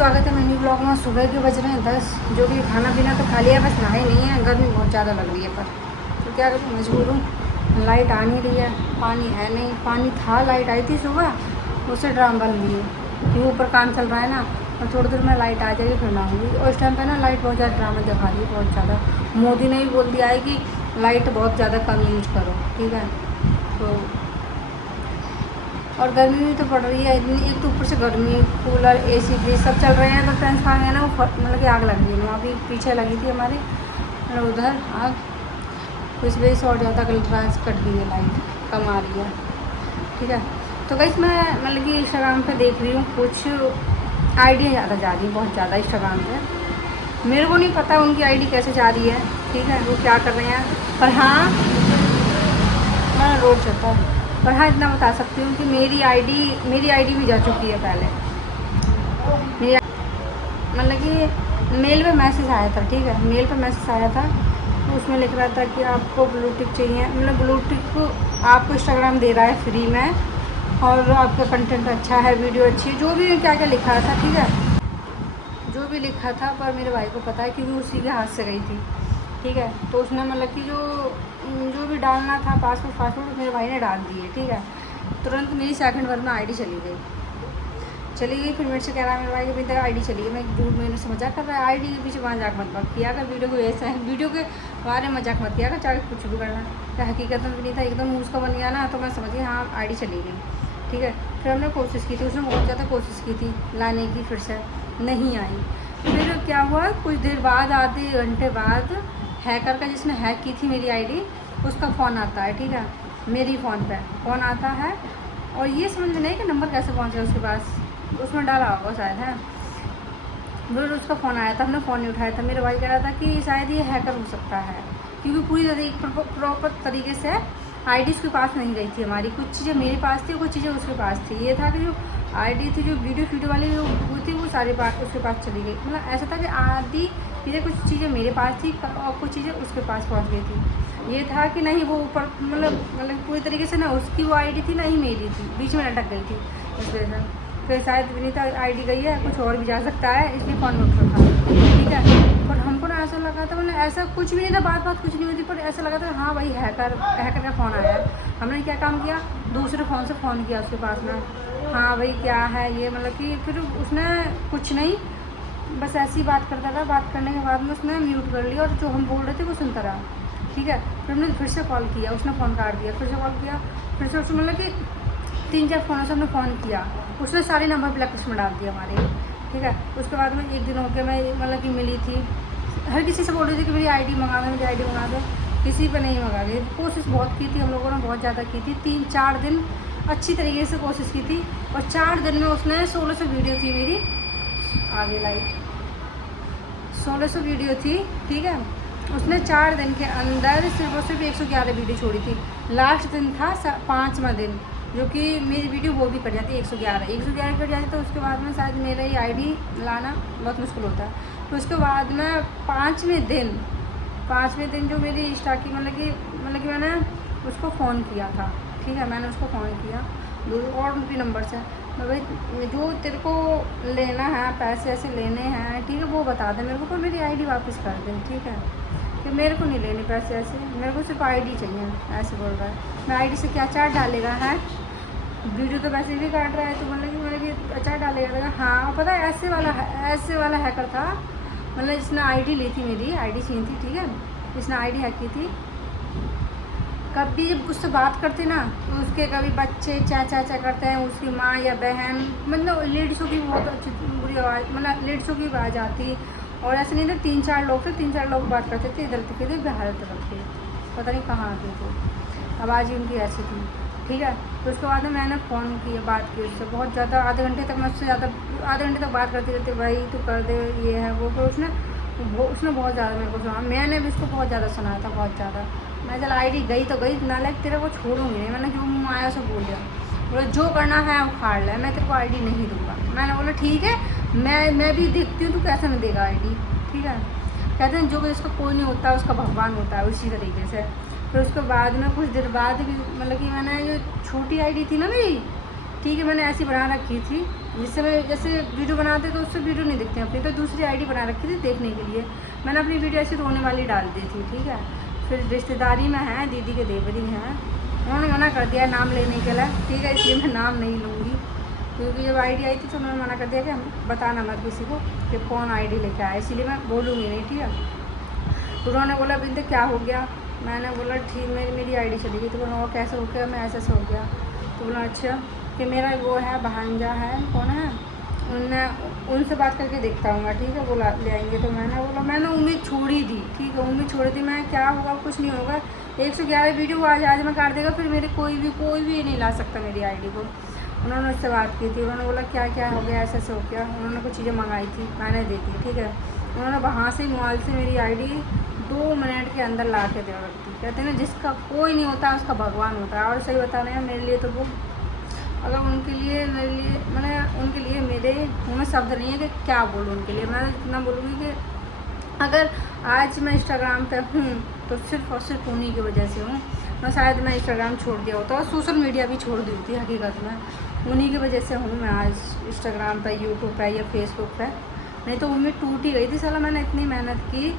स्वागत है मेरी ब्लॉग में। सुबह के बज रहे हैं 10। जो भी खाना पीना तो खा लिया, बस नहाए नहीं है। गर्मी बहुत ज़्यादा लग रही है पर तो क्या करूँ, मजबूर हूँ। लाइट आ नहीं रही है, पानी है नहीं। पानी था, लाइट आई थी सुबह, उससे ड्राम बन रही है कि ऊपर काम चल रहा है ना, और थोड़ी देर में लाइट आ जाएगी फिर नहाऊंगी। और इस टाइम पर ना लाइट बहुत ज़्यादा ड्रामा दिखा रही है, बहुत ज़्यादा। मोदी ने भी बोल दिया है कि लाइट बहुत ज़्यादा कम यूज करो, ठीक है। तो और गर्मी भी तो पड़ रही है इतनी, एक तो ऊपर से गर्मी, कूलर एसी फ्रिज सब चल रहे हैं, तो ट्रांसफार्मर है ना वो मतलब कि आग लग रही है। वहाँ भी पीछे लगी थी हमारे, मतलब उधर आग, तो इस वजह से और ज़्यादा कट गई है, लाइट कम आ रही है, ठीक है। तो गाइस मैं मतलब कि इंस्टाग्राम पे देख रही हूँ, कुछ आइडिया ज़्यादा जा रही है, बहुत ज़्यादा इंस्टाग्राम पे। मेरे को नहीं पता उनकी आईडी कैसे जा रही है, ठीक है, वो क्या कर रहे हैं। पर हाँ, मैं रोड चलता है, पर हाँ इतना बता सकती हूँ कि मेरी आईडी भी जा चुकी है पहले। मेरी मतलब कि मेल पे मैसेज आया था, ठीक है, मेल पे मैसेज आया था, तो उसमें लिख रहा था कि आपको ब्लू टिक चाहिए, मतलब ब्लू टिक को आपको इंस्टाग्राम दे रहा है फ्री में, और आपका कंटेंट अच्छा है, वीडियो अच्छी है, जो भी क्या क्या लिखा था, ठीक है, जो भी लिखा था। पर मेरे भाई को पता है क्योंकि उसी के हाथ से गई थी, ठीक है। तो उसने मतलब कि जो भी डालना था पासवर्ड मेरे भाई ने डाल दिए, ठीक है। तुरंत मेरी सेकंड बार में आईडी चली गई। फिर मेरे से कह रहा है मेरे भाई की, अभी तक आईडी चली गई। मैं झूठ, मैंने से मजाक कर रहा है, आईडी के पीछे मजाक मत किया कर, वीडियो को ऐसा है, वीडियो के बारे में मजाक मत किया कर, चाहे कुछ भी करना। क्या हकीकत में भी नहीं था, एकदम उसका बन गया ना, तो मैं समझ गई हाँ आईडी चली गई, ठीक है। फिर हमने कोशिश की थी, उसने बहुत ज़्यादा कोशिश की थी लाने की, फिर से नहीं आई। फिर क्या हुआ, कुछ देर बाद, आधे घंटे बाद, हैकर का जिसने हैक की थी मेरी आईडी, उसका फ़ोन आता है, ठीक है, मेरी फ़ोन पे फ़ोन आता है, और ये समझ में नहीं कि नंबर कैसे पहुंचा उसके पास, उसमें डाला होगा शायद, है। फिर उसका फ़ोन आया था, हमने फ़ोन नहीं उठाया था। मेरा भाई कह रहा था कि शायद ये हैकर हो सकता है, क्योंकि पूरी प्रॉपर तरीके से आईडी उसके पास नहीं गई थी हमारी। कुछ चीज़ें मेरे पास थी, कुछ चीज़ें उसके पास थी। ये था कि जो आईडी थी, जो वीडियो वाली वो थी, वो सारी बात उसके पास चली गई। मतलब ऐसा था कि आधी चीज़ें, कुछ चीज़ें मेरे पास थी और कुछ चीज़ें उसके पास पहुंच गई थी। ये था कि नहीं वो ऊपर मतलब पूरी तरीके से ना उसकी वो आईडी थी, ना ही मेरी थी, बीच में अटक गई थी इस वजह से। फिर शायद विनीता आईडी गई है, कुछ और भी जा सकता है, इसलिए फ़ोन में उठा था, ठीक है। पर हमको ना ऐसा लगा था, मतलब ऐसा कुछ भी नहीं था, बात कुछ नहीं हुई थी, पर ऐसा लगा था हाँ भाई हैकर का फ़ोन आया है। हमने क्या काम किया, दूसरे फ़ोन से फ़ोन किया उसके पास में, हाँ भाई क्या है ये, मतलब कि फिर उसने कुछ नहीं, बस ऐसी बात करता था। बात करने के बाद में उसने म्यूट कर लिया, और जो हम बोल रहे थे वो सुनता रहा, ठीक है। फिर हमने फिर से कॉल किया, उसने फ़ोन काट दिया, फिर से कॉल किया, फिर से उसने मतलब कि 3-4 फ़ोनों से हमने फ़ोन किया, उसने सारे नंबर ब्लैक लिस्ट में डाल दिया हमारे, ठीक है। उसके बाद में एक दिन हो गया, मैं मतलब कि मिली थी, हर किसी से बोल रही थी कि मेरी आईडी मंगा दे, मेरी आईडी मंगा दे, किसी पे नहीं मंगा गई। कोशिश बहुत की थी हम लोगों ने, बहुत ज़्यादा की थी, 3-4 दिन अच्छी तरीके से कोशिश की थी, और 4 दिन में उसने 1600 वीडियो थी मेरी, आगे लाइक 1600 वीडियो थी, ठीक है। उसने 4 दिन के अंदर सिर्फ और सिर्फ 111 वीडियो छोड़ी थी। लास्ट दिन था 5वां दिन, जो कि मेरी वीडियो वो भी कट जाती है, 111 कट जाती, तो उसके बाद में शायद मेरा ही आईडी लाना बहुत मुश्किल होता है। तो उसके बाद में 5वें दिन जो मेरी इंस्टा की मतलब कि मैंने उसको फ़ोन किया था, ठीक है, मैंने उसको फ़ोन किया और भी नंबर से, भाई जो तेरे को लेना है, पैसे ऐसे लेने हैं, ठीक है, वो बता दे मेरे को, पर मेरी आईडी वापस कर दे, ठीक है, कि मेरे को नहीं लेने पैसे ऐसे, मेरे को सिर्फ आईडी चाहिए, ऐसे बोल रहा है। मैं आईडी से क्या चार्ज डालेगा है, वीडियो तो वैसे भी काट रहा है, तो मतलब कि अच्छा डालेगा। हाँ पता है, ऐसे वाला हैकर था, मतलब जिसने आईडी ली थी, मेरी आईडी छीनी थी, ठीक है, जिसने आईडी हैक की थी। कभी जब उससे बात करते ना, तो उसके कभी बच्चे चा करते हैं, उसकी माँ या बहन, मतलब लेडीज़ों की बहुत अच्छी बुरी आवाज़, मतलब लेडीज़ों की आवाज़ आती। और ऐसे नहीं था, 3-4 लोग थे, 3-4 लोग बात करते थे, इधर के थे, बिहार तरफ के, पता नहीं कहाँ के थे, आवाज़ ही उनकी ऐसी थी, ठीक है। तो उसके बाद में मैंने फ़ोन किया, बात की उससे बहुत ज़्यादा, आधे घंटे तक मैं उससे आधे घंटे तक बात करती रहती, भाई तू कर दे, ये है वो। फिर उसने बहुत ज़्यादा मेरे को सुना, मैंने भी उसको बहुत ज़्यादा सुनाया था, बहुत ज़्यादा। मैं चल आईडी गई तो गई, नालायक तेरे को छोड़ूंगी नहीं, मैंने जो मुँह आया सब बोल दिया, बोला जो करना है उखाड़ ले, मैं तेरे को आईडी नहीं दूँगा। मैंने बोला ठीक है, मैं भी देखती हूँ तू कैसे नहीं देगा आईडी, ठीक है। कहते हैं जो जिसका कोई नहीं होता उसका भगवान होता है, उसी तरीके से। फिर उसके बाद में कुछ देर बाद भी मतलब कि मैंने जो छोटी आईडी थी ना मेरी, ठीक है, मैंने ऐसी बना रखी थी जिससे मैं जैसे वीडियो बनाते तो उससे वीडियो नहीं दिखते अपनी, तो दूसरी आईडी बना रखी थी देखने के लिए। मैंने अपनी वीडियो ऐसी रोने वाली डाल दी थी, ठीक है। फिर रिश्तेदारी में है, दीदी के देवरी हैं, उन्होंने मना कर दिया नाम लेने के लिए, ठीक है, इसलिए मैं नाम नहीं लूँगी। क्योंकि जब आईडी आई थी तो उन्होंने मना कर दिया कि हम बताना मत किसी को कि कौन आईडी लेके आया, इसीलिए मैं बोलूँगी नहीं, ठीक है। तो उन्होंने बोला बिंदु क्या हो गया, मैंने बोला ठीक मेरी आईडी चली गई। तो बोला वो कैसे हो गया, मैं ऐसे हो गया। तो बोला अच्छा कि मेरा वो है भांजा है, कौन है, उनसे बात करके देखता हूँ मैं, ठीक है, बोला ले आएंगे। तो मैंने उम्मीद छोड़ी थी, ठीक है, उम्मीद छोड़ी थी मैं, क्या होगा कुछ नहीं होगा। 111 वीडियो आज मैं काट देगा, फिर मेरे कोई भी नहीं ला सकता मेरी आईडी को। उन्होंने उससे बात की थी, उन्होंने बोला क्या क्या हो गया, ऐसे हो गया। उन्होंने कुछ चीज़ें मंगाई थी, मैंने दी थी, ठीक है। उन्होंने वहाँ से मोबाइल से मेरी आईडी 2 मिनट के अंदर ला के दे रखी। कहते हैं ना जिसका कोई नहीं होता उसका भगवान होता है। और सही बता रहे हैं, मेरे लिए तो वो, अगर उनके लिए मेरे लिए मैंने उनके लिए मेरे मुँह में शब्द नहीं है कि क्या बोलूँ उनके लिए। मैं इतना बोलूँगी कि अगर आज मैं इंस्टाग्राम पे हूँ तो सिर्फ़ और सिर्फ उन्हीं की वजह से हूँ। मैं शायद मैं इंस्टाग्राम छोड़ दिया होता और सोशल मीडिया भी छोड़ दी होती, हकीकत में उन्हीं की वजह से हूँ मैं आज इंस्टाग्राम पे, यूट्यूब पे या फेसबुक पे। नहीं तो उम्मीद टूट ही गई थी। साला मैंने इतनी मेहनत की,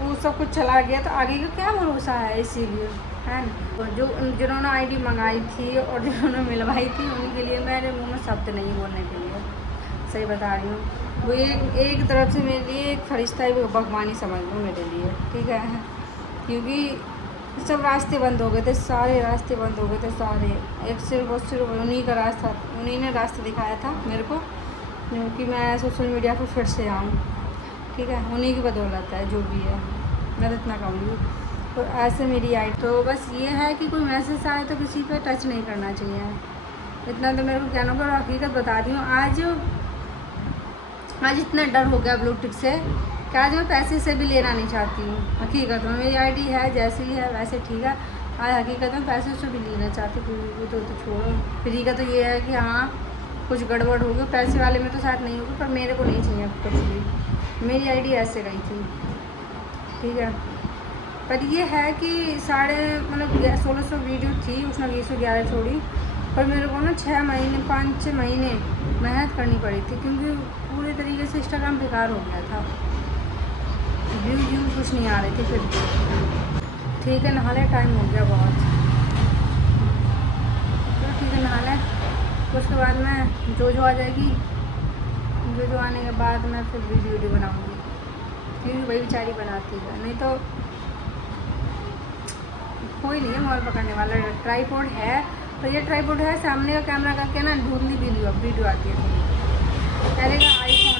वो सब कुछ चला गया तो आगे का क्या भरोसा है, इसीलिए है ना। जो जिन्होंने आईडी मंगाई थी और जिन्होंने मिलवाई थी उनके लिए मेरे मुँह में शब्द नहीं बोलने के लिए, सही बता रही हूँ। वो एक तरफ से मेरे लिए एक फरिश्ता ही भगवान ही समझ लो मेरे लिए, ठीक है। क्योंकि सब रास्ते बंद हो गए थे, सारे रास्ते बंद हो गए थे, सारे। एक सिर्फ और सिर्फ उन्हीं का रास्ता, उन्हीं ने रास्ता दिखाया था मेरे को क्योंकि मैं सोशल मीडिया पर फिर से आऊँ, ठीक है। उन्हीं की बदौलत है जो भी है, मैं तो इतना कहूँगी। तो ऐसे मेरी आई तो बस ये है कि कोई मैसेज आए तो किसी पे टच नहीं करना चाहिए, इतना तो मेरे को कहना होगा। और हकीकत बता रही हूँ, आज इतना डर हो गया ब्लू टिक से कि आज मैं पैसे से भी लेना नहीं चाहती हूँ। हकीकत में मेरी आईडी है जैसी है वैसे, ठीक है। आज हकीकत में पैसे से भी लेना चाहती हूँ, वो तो छोड़ो। फ्री का तो ये है कि हाँ कुछ गड़बड़ होगी, पैसे वाले में तो शायद नहीं होगी, पर मेरे को नहीं चाहिए कुछ भी। मेरी आईडी ऐसे गई थी, ठीक है। पर ये है कि 1650 वीडियो थी, उसने 211 छोड़ी। पर मेरे को ना 5-6 महीने मेहनत करनी पड़ी थी क्योंकि पूरे तरीके से इंस्टाग्राम बेकार हो गया था, व्यू कुछ नहीं आ रहे थे। फिर ठीक है, नहा ले, टाइम हो गया बहुत, तो ठीक है नहा ले। उसके बाद में जो आ जाएगी, जो आने के बाद मैं फिर वीडियो बनाऊँगी क्योंकि वही बेचारी बनाती है, नहीं तो कोई नहीं है मोबाइल पकड़ने वाला। ट्राईपॉड है तो ये ट्राईपॉड है, सामने का कैमरा करके ना धुंधली वीडियो आती है। पहले का आईफोन